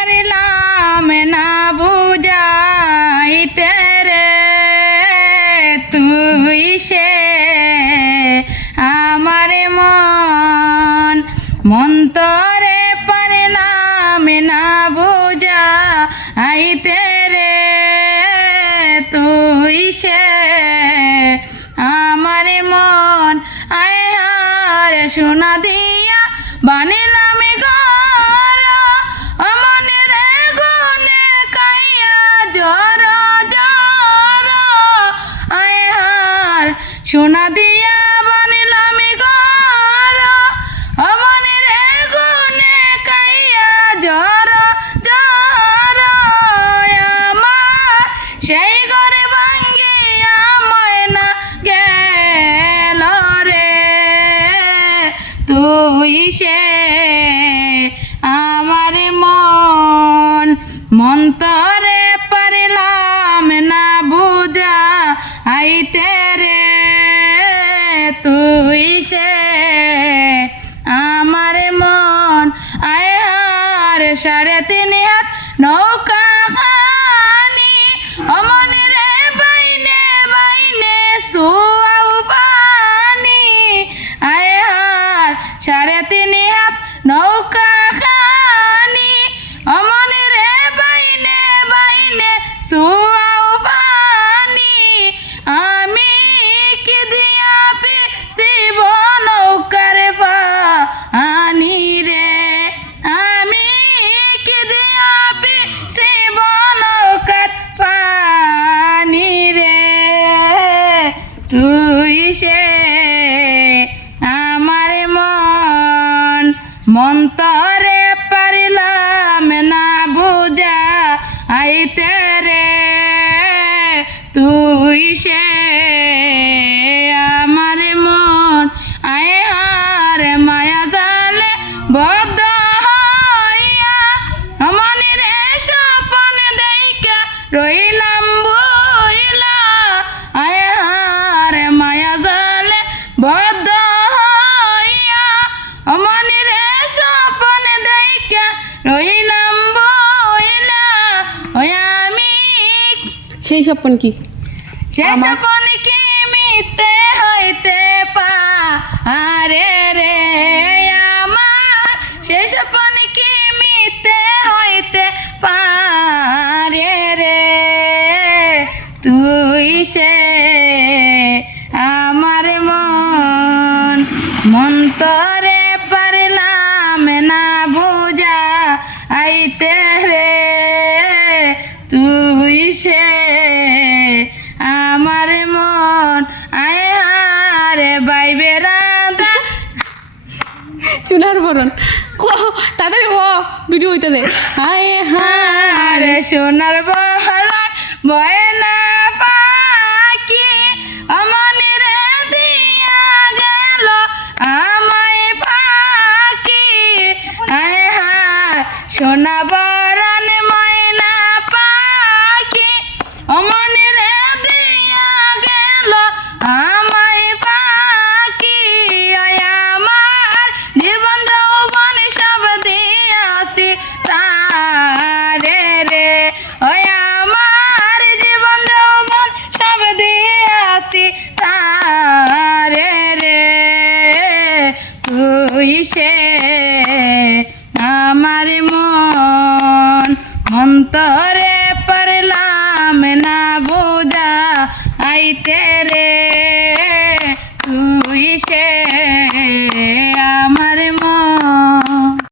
পারিলাম সোনা দিয়া বানিলাম গর অমনে রে গুনে কাইয়া জর জর আমার। সেই ঘরে ভাঙ্গিয়া ময়না গেল রে। তুই সে হার সাড়ে হাত নৌকা হানি অমন রে বাইনে বাইনে সুয়াও পানি। আয় হার সাড়ে তিন হাত নৌকা খানি। তুই সে আমার স্বপন দেখা রইলাম বইলা ওই আমি সেই স্বপ্ন কি? সে আমার- স্বপন কি মিথ্যে হইতে পারে রে? আমার সে স্বপন কি মিথ্যে হইতে পারে রে? তুই সে মন্তরে পারলাম না বুঝা আইতে রে। তুই সে আমার মন আয় হারে বাইবে রাধা সোনার বরণ। ক তাড়াতাড়ি ক ভিডিও হইতে দে আয় হারে সোনার বহরণ সোনা চাইতে রে তুই সে